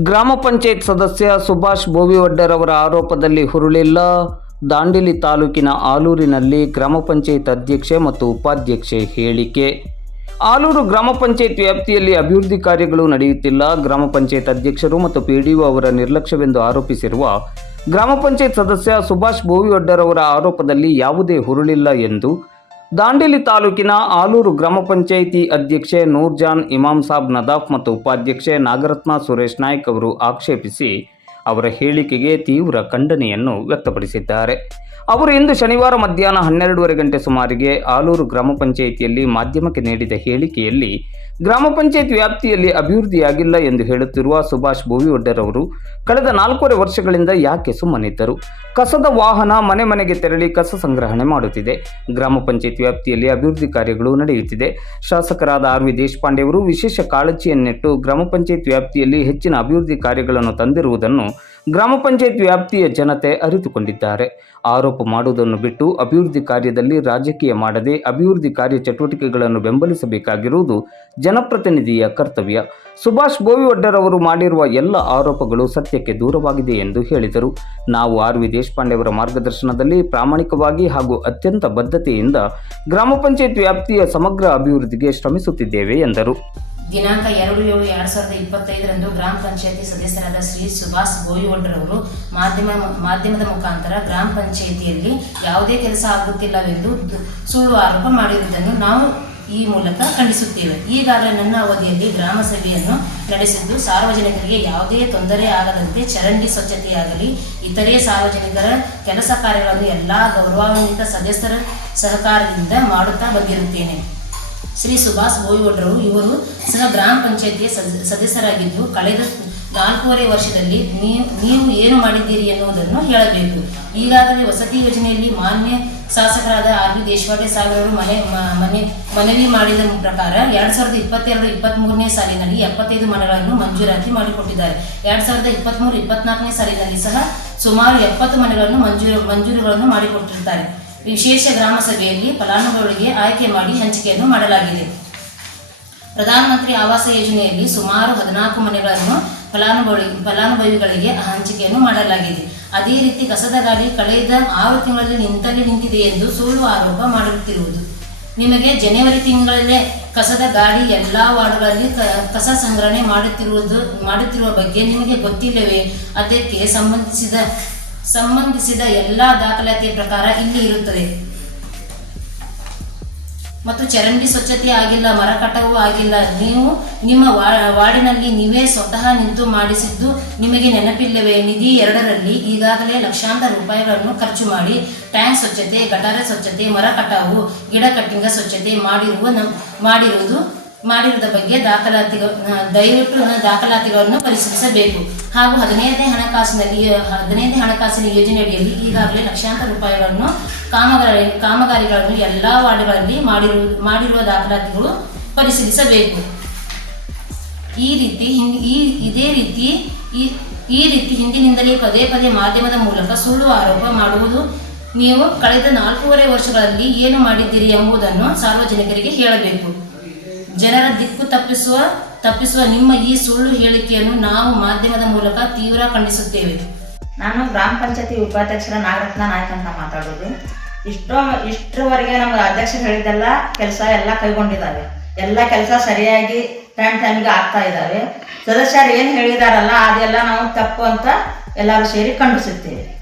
ಗ್ರಾಮ ಪಂಚಾಯತ್ ಸದಸ್ಯ ಸುಭಾಷ್ ಬೋವಿವಡ್ಡರ್ ಅವರ ಆರೋಪದಲ್ಲಿ ಹುರುಳಿಲ್ಲ. ದಾಂಡೇಲಿ ತಾಲೂಕಿನ ಆಲೂರಿನಲ್ಲಿ ಗ್ರಾಮ ಪಂಚಾಯತ್ ಅಧ್ಯಕ್ಷೆ ಮತ್ತು ಉಪಾಧ್ಯಕ್ಷೆ ಹೇಳಿಕೆ. ಆಲೂರು ಗ್ರಾಮ ಪಂಚಾಯತ್ ವ್ಯಾಪ್ತಿಯಲ್ಲಿ ಅಭಿವೃದ್ಧಿ ಕಾರ್ಯಗಳು ನಡೆಯುತ್ತಿಲ್ಲ. ಗ್ರಾಮ ಪಂಚಾಯತ್ ಅಧ್ಯಕ್ಷರು ಮತ್ತು ಪಿಡಿಒ ಅವರ ನಿರ್ಲಕ್ಷ್ಯವೆಂದು ಆರೋಪಿಸಿರುವ ಗ್ರಾಮ ಪಂಚಾಯತ್ ಸದಸ್ಯ ಸುಭಾಷ್ ಬೋವಿವಡ್ಡರ್ ಅವರ ಆರೋಪದಲ್ಲಿ ಯಾವುದೇ ಹುರುಳಿಲ್ಲ ಎಂದು ದಾಂಡೇಲಿ ತಾಲೂಕಿನ ಆಲೂರು ಗ್ರಾಮ ಪಂಚಾಯಿತಿ ಅಧ್ಯಕ್ಷೆ ನೂರ್ಜಾನ್ ಇಮಾಮ್ ಸಾಬ್ ನದಾಫ್ ಮತ್ತು ಉಪಾಧ್ಯಕ್ಷೆ ನಾಗರತ್ನ ಸುರೇಶ್ ನಾಯ್ಕ್ ಅವರು ಆಕ್ಷೇಪಿಸಿ ಅವರ ಹೇಳಿಕೆಗೆ ತೀವ್ರ ಖಂಡನೆಯನ್ನು ವ್ಯಕ್ತಪಡಿಸಿದ್ದಾರೆ. ಅವರು ಇಂದು ಶನಿವಾರ ಮಧ್ಯಾಹ್ನ ಹನ್ನೆರಡೂವರೆ ಗಂಟೆ ಸುಮಾರಿಗೆ ಆಲೂರು ಗ್ರಾಮ ಪಂಚಾಯಿತಿಯಲ್ಲಿ ಮಾಧ್ಯಮಕ್ಕೆ ನೀಡಿದ ಹೇಳಿಕೆಯಲ್ಲಿ ಗ್ರಾಮ ಪಂಚಾಯತ್ ವ್ಯಾಪ್ತಿಯಲ್ಲಿ ಅಭಿವೃದ್ಧಿಯಾಗಿಲ್ಲ ಎಂದು ಹೇಳುತ್ತಿರುವ ಸುಭಾಷ್ ಅವರು ಕಳೆದ ನಾಲ್ಕೂವರೆ ವರ್ಷಗಳಿಂದ ಯಾಕೆ ಸುಮ್ಮನಿದ್ದರು? ಕಸದ ವಾಹನ ಮನೆ ಮನೆಗೆ ತೆರಳಿ ಕಸ ಸಂಗ್ರಹಣೆ ಮಾಡುತ್ತಿದೆ. ಗ್ರಾಮ ಪಂಚಾಯತ್ ವ್ಯಾಪ್ತಿಯಲ್ಲಿ ಅಭಿವೃದ್ಧಿ ಕಾರ್ಯಗಳು ನಡೆಯುತ್ತಿದೆ. ಶಾಸಕರಾದ ಆರ್ ವಿ ದೇಶಪಾಂಡೆಯವರು ವಿಶೇಷ ಕಾಳಜಿಯನ್ನಿಟ್ಟು ಗ್ರಾಮ ಪಂಚಾಯತ್ ವ್ಯಾಪ್ತಿಯಲ್ಲಿ ಹೆಚ್ಚಿನ ಅಭಿವೃದ್ಧಿ ಕಾರ್ಯಗಳನ್ನು ತಂದಿರುವುದನ್ನು ಗ್ರಾಮ ಪಂಚಾಯತ್ ವ್ಯಾಪ್ತಿಯ ಜನತೆ ಅರಿತುಕೊಂಡಿದ್ದಾರೆ. ಆರೋಪ ಮಾಡುವುದನ್ನು ಬಿಟ್ಟು ಅಭಿವೃದ್ಧಿ ಕಾರ್ಯದಲ್ಲಿ ರಾಜಕೀಯ ಮಾಡದೆ ಅಭಿವೃದ್ಧಿ ಕಾರ್ಯ ಚಟುವಟಿಕೆಗಳನ್ನು ಬೆಂಬಲಿಸಬೇಕಾಗಿರುವುದು ಜನಪ್ರತಿನಿಧಿಯ ಕರ್ತವ್ಯ. ಸುಭಾಷ್ ಬೋವಿವಡ್ಡರ್ ಅವರು ಮಾಡಿರುವ ಎಲ್ಲ ಆರೋಪಗಳು ಸತ್ಯಕ್ಕೆ ದೂರವಾಗಿದೆ ಎಂದು ಹೇಳಿದರು. ನಾವು ಆರ್ ವಿ ದೇಶಪಾಂಡೆ ಅವರ ಮಾರ್ಗದರ್ಶನದಲ್ಲಿ ಪ್ರಾಮಾಣಿಕವಾಗಿ ಹಾಗೂ ಅತ್ಯಂತ ಬದ್ಧತೆಯಿಂದ ಗ್ರಾಮ ಪಂಚಾಯತ್ ವ್ಯಾಪ್ತಿಯ ಸಮಗ್ರ ಅಭಿವೃದ್ಧಿಗೆ ಶ್ರಮಿಸುತ್ತಿದ್ದೇವೆ ಎಂದರು. ದಿನಾಂಕ ಎರಡು ಏಳು ಎರಡು ಸಾವಿರದ ಇಪ್ಪತ್ತೈದರಂದು ಗ್ರಾಮ ಪಂಚಾಯತಿ ಸದಸ್ಯರಾದ ಶ್ರೀ ಸುಭಾಷ್ ಬೋಯಿವಡ್ರವರು ಮಾಧ್ಯಮ, ಮಾಧ್ಯಮದ ಮುಖಾಂತರ ಗ್ರಾಮ ಪಂಚಾಯತಿಯಲ್ಲಿ ಯಾವುದೇ ಕೆಲಸ ಆಗುತ್ತಿಲ್ಲವೆಂದು ಸುಳ್ಳು ಆರೋಪ ಮಾಡಿರುವುದನ್ನು ನಾವು ಈ ಮೂಲಕ ಖಂಡಿಸುತ್ತೇವೆ. ಈಗಾಗಲೇ ನನ್ನ ಅವಧಿಯಲ್ಲಿ ಗ್ರಾಮ ಸಭೆಯನ್ನು ನಡೆಸಿದ್ದು ಸಾರ್ವಜನಿಕರಿಗೆ ಯಾವುದೇ ತೊಂದರೆ ಆಗದಂತೆ ಚರಂಡಿ ಸ್ವಚ್ಛತೆಯಾಗಲಿ, ಇತರೆ ಸಾರ್ವಜನಿಕರ ಕೆಲಸ ಕಾರ್ಯಗಳನ್ನು ಎಲ್ಲ ಗೌರವಾನ್ವಿತ ಸದಸ್ಯರ ಸಹಕಾರದಿಂದ ಮಾಡುತ್ತಾ ಬಂದಿರುತ್ತೇನೆ. ಶ್ರೀ ಸುಭಾಷ್ ಬೋಯಿವಡ್ರವರು ಇವರು ಸಹ ಗ್ರಾಮ ಪಂಚಾಯತಿಯ ಸದ- ಸದಸ್ಯರಾಗಿದ್ದು ಕಳೆದ ನಾಲ್ಕೂವರೆ ವರ್ಷದಲ್ಲಿ ನೀವು ನೀವು ಏನು ಮಾಡಿದ್ದೀರಿ ಎನ್ನುವುದನ್ನು ಹೇಳಬೇಕು. ಈಗಾಗಲೇ ವಸತಿ ಯೋಜನೆಯಲ್ಲಿ ಮಾನ್ಯ ಶಾಸಕರಾದ ಆರ್ ಬಿ ದೇಶಪಾಂಡೆ ಅವರು ಮನೆ ಮನೆ, ಮನವಿ ಮಾಡಿದ ಪ್ರಕಾರ ಎರಡ್ ಸಾವಿರದ ಇಪ್ಪತ್ತೆರಡು ಇಪ್ಪತ್ತ್ಮೂರನೇ ಸಾಲಿನಲ್ಲಿ ಎಪ್ಪತ್ತೈದು ಮನೆಗಳನ್ನು ಮಂಜೂರಾತಿ ಮಾಡಿಕೊಟ್ಟಿದ್ದಾರೆ. ಎರಡ್ ಸಾವಿರದ ಇಪ್ಪತ್ತ್ಮೂರು ಇಪ್ಪತ್ನಾಲ್ಕನೇ ಸಾಲಿನಲ್ಲಿ ಸಹ ಸುಮಾರು ಎಪ್ಪತ್ತು ಮನೆಗಳನ್ನು ಮಂಜೂರು, ಮಂಜೂರುಗಳನ್ನು ಮಾಡಿಕೊಟ್ಟಿರ್ತಾರೆ ವಿಶೇಷ ಗ್ರಾಮ ಸಭೆಯಲ್ಲಿ ಫಲಾನುಭವಿಗಳಿಗೆ ಆಯ್ಕೆ ಮಾಡಿ ಹಂಚಿಕೆಯನ್ನು ಮಾಡಲಾಗಿದೆ. ಪ್ರಧಾನಮಂತ್ರಿ ಆವಾಸ ಯೋಜನೆಯಲ್ಲಿ ಸುಮಾರು ಹದಿನಾಲ್ಕು ಮನೆಗಳನ್ನು ಫಲಾನುಭವಿ, ಫಲಾನುಭವಿಗಳಿಗೆ ಹಂಚಿಕೆಯನ್ನು ಮಾಡಲಾಗಿದೆ. ಅದೇ ರೀತಿ ಕಸದ ಗಾಡಿ ಕಳೆದ ಆರು ತಿಂಗಳಲ್ಲಿ ನಿಂತಲ್ಲಿ ನಿಂತಿದೆ ಎಂದು ಸುಳ್ಳು ಆರೋಪ ಮಾಡುತ್ತಿರುವುದು. ನಿಮಗೆ ಜನವರಿ ತಿಂಗಳಲ್ಲೇ ಕಸದ ಗಾಡಿ ಎಲ್ಲ ವಾರ್ಡ್ಗಳಲ್ಲಿ ಕಸ ಸಂಗ್ರಹಣೆ ಮಾಡುತ್ತಿರುವುದು, ಮಾಡುತ್ತಿರುವ ಬಗ್ಗೆ ನಿಮಗೆ ಗೊತ್ತಿಲ್ಲವೇ? ಅದಕ್ಕೆ ಸಂಬಂಧಿಸಿದ ಸಂಬಂಧಿಸಿದ ಎಲ್ಲ ದಾಖಲಾತಿಯ ಪ್ರಕಾರ ಇಲ್ಲಿ ಇರುತ್ತದೆ. ಮತ್ತು ಚರಂಡಿ ಸ್ವಚ್ಛತೆ ಆಗಿಲ್ಲ ಮರ ಕಟಾವು ಆಗಿಲ್ಲ. ನೀವು ನಿಮ್ಮ ವಾರ್ಡಿನಲ್ಲಿ ನೀವೇ ಸ್ವತಃ ನಿಂತು ಮಾಡಿಸಿದ್ದು ನಿಮಗೆ ನೆನಪಿಲ್ಲವೇ? ನಿಧಿ ಎರಡರಲ್ಲಿ ಈಗಾಗಲೇ ಲಕ್ಷಾಂತರ ರೂಪಾಯಿಗಳನ್ನು ಖರ್ಚು ಮಾಡಿ ಟ್ಯಾಂಕ್ ಸ್ವಚ್ಛತೆ, ಗಟಾರ ಸ್ವಚ್ಛತೆ ಮರ ಕಟಾವು ಗಿಡ ಕಟ್ಟಿಂಗ ಸ್ವಚ್ಛತೆ ಮಾಡಿರುವ ಮಾಡಿರುವುದು ಮಾಡಿರುವುದ ಬಗ್ಗೆ ದಾಖಲಾತಿ ದಯವಿಟ್ಟು ದಾಖಲಾತಿಗಳನ್ನು ಪರಿಶೀಲಿಸಬೇಕು. ಹಾಗೂ ಹದಿನೈದನೇ ಹಣಕಾಸಿನಲ್ಲಿ ಹದಿನೈದನೇ ಹಣಕಾಸಿನ ಯೋಜನೆಯಡಿಯಲ್ಲಿ ಈಗಾಗಲೇ ಲಕ್ಷಾಂತರ ರೂಪಾಯಿಗಳನ್ನು ಕಾಮಗಾರಿ, ಕಾಮಗಾರಿಗಳನ್ನು ಎಲ್ಲ ವಾರ್ಡ್ಗಳಲ್ಲಿ ಮಾಡಿರು, ಮಾಡಿರುವ ದಾಖಲಾತಿಗಳು ಪರಿಶೀಲಿಸಬೇಕು. ಈ ರೀತಿ ಈ, ಇದೇ ರೀತಿ ಈ ಈ ರೀತಿ ಹಿಂದಿನಿಂದಲೇ ಪದೇ ಪದೇ ಮಾಧ್ಯಮದ ಮೂಲಕ ಸುಳ್ಳು ಆರೋಪ ಮಾಡುವುದು ನೀವು ಕಳೆದ ನಾಲ್ಕೂವರೆ ವರ್ಷಗಳಲ್ಲಿ ಏನು ಮಾಡಿದ್ದೀರಿ ಎಂಬುದನ್ನು ಸಾರ್ವಜನಿಕರಿಗೆ ಹೇಳಬೇಕು. ಜನರ ದಿಕ್ಕು ತಪ್ಪಿಸುವ ತಪ್ಪಿಸುವ ನಿಮ್ಮ ಈ ಸುಳ್ಳು ಹೇಳಿಕೆಯನ್ನು ನಾವು ಮಾಧ್ಯಮದ ಮೂಲಕ ತೀವ್ರ ಖಂಡಿಸುತ್ತೇವೆ. ನಾನು ಗ್ರಾಮ ಪಂಚಾಯತಿ ಉಪಾಧ್ಯಕ್ಷರ ನಾಗರತ್ನ ನಾಯ್ಕ ಅಂತ ಮಾತಾಡೋದು. ಇಷ್ಟೋ, ಇಷ್ಟರವರೆಗೆ ನಮ್ಮ ಅಧ್ಯಕ್ಷರು ಹೇಳಿದ್ದೆಲ್ಲ ಕೆಲಸ ಎಲ್ಲ ಕೈಗೊಂಡಿದ್ದಾವೆ. ಎಲ್ಲ ಕೆಲಸ ಸರಿಯಾಗಿ ಟೈಮ್ ಟೈಮ್ಗೆ ಆಗ್ತಾ ಇದ್ದಾವೆ. ಸದಸ್ಯರು ಏನು ಹೇಳಿದಾರಲ್ಲ ಅದೆಲ್ಲ ನಾವು ತಪ್ಪು ಅಂತ ಎಲ್ಲರೂ ಸೇರಿ ಖಂಡಿಸುತ್ತೇವೆ.